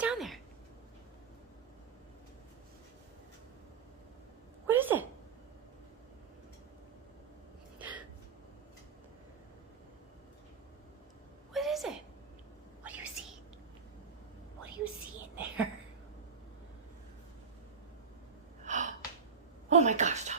down there? What is it? What is it? What do you see? What do you see in there? Oh my gosh.